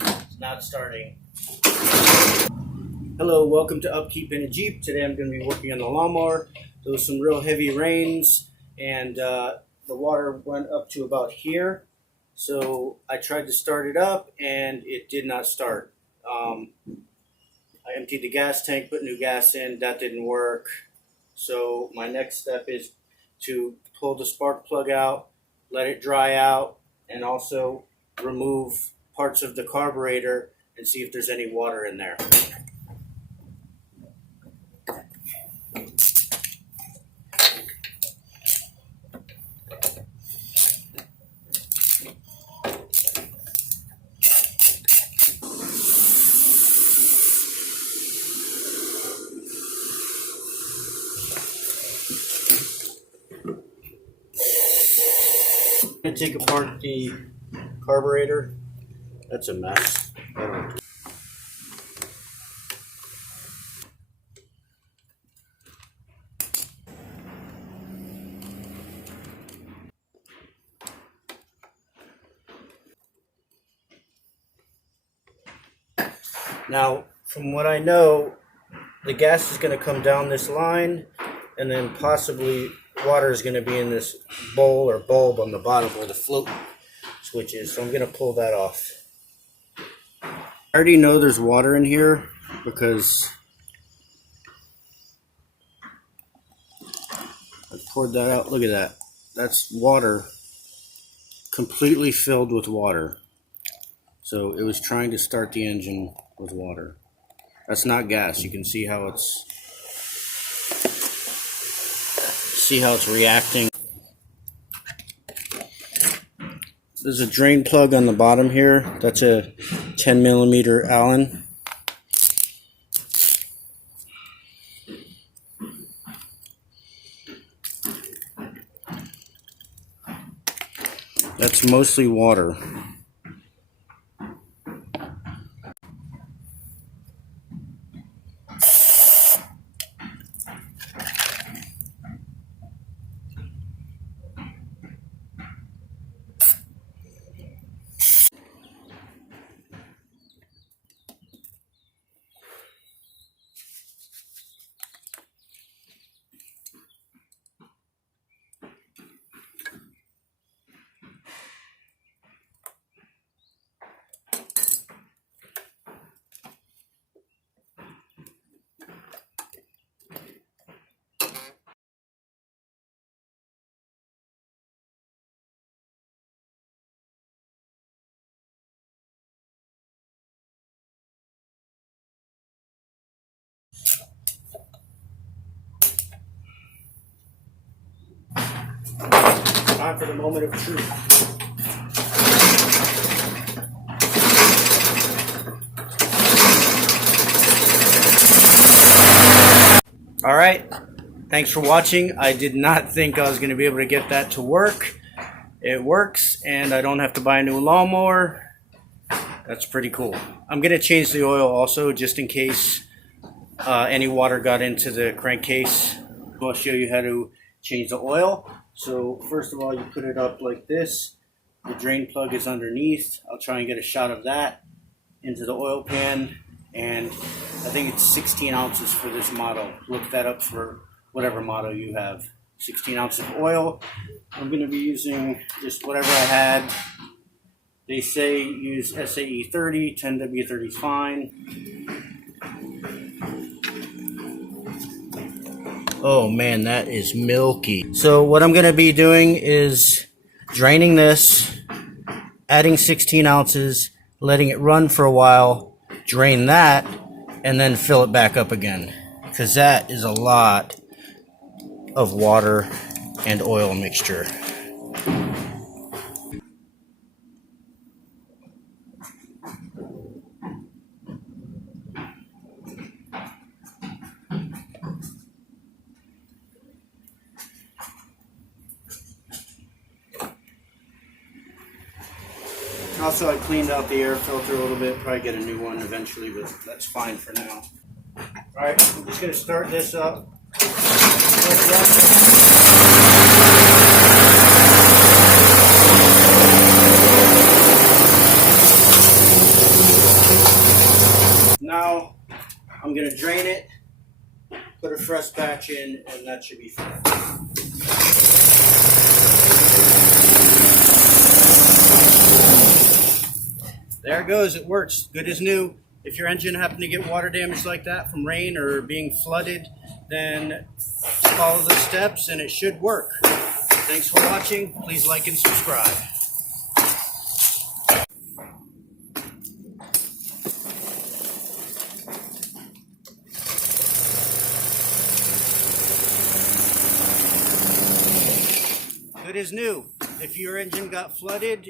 It's not starting. Hello, welcome to Upkeep in a Jeep. Today I'm going to be working on the lawnmower. There was some real heavy rains and the water went up to about here. So I tried to start it up and it did not start. I emptied the gas tank, put new gas in, that didn't work. So my next step is to pull the spark plug out, let it dry out, and also remove parts of the carburetor and see if there's any water in there. I'm going to take apart the carburetor. That's a mess. Now, from what I know, the gas is going to come down this line, and then possibly water is going to be in this bowl or bulb on the bottom where the float switch is. So I'm going to pull that off. I already know there's water in here because I poured that out. Look at that. That's water, completely filled with water. So it was trying to start the engine with water. That's not gas. You can see how it's reacting. There's a drain plug on the bottom here. That's a 10mm Allen. That's mostly water. Time for the moment of truth. All right, thanks for watching. I did not think I was going to be able to get that to work. It works, and I don't have to buy a new lawnmower. That's pretty cool. I'm going to change the oil also, just in case any water got into the crankcase. I'll show you how to change the oil. So first of all, you put it up like this. The drain plug is underneath. I'll try and get a shot of that into the oil pan. And I think it's 16 ounces for this model. Look that up for whatever model you have. 16 ounces of oil. I'm going to be using just whatever I had. They say use SAE 30, 10W30 is fine. Oh man, that is milky. So what I'm going to be doing is draining this, adding 16 ounces, letting it run for a while, drain that, and then fill it back up again. Because that is a lot of water and oil mixture. Also, I cleaned out the air filter a little bit. Probably get a new one eventually, but that's fine for now. All right, I'm just going to start this up. I'm going to drain it, put a fresh batch in, and that should be fine. There it goes. It works. Good as new. If your engine happen to get water damage like that from rain or being flooded, then follow the steps and it should work. Thanks for watching. Please like and subscribe. Good as new. If your engine got flooded,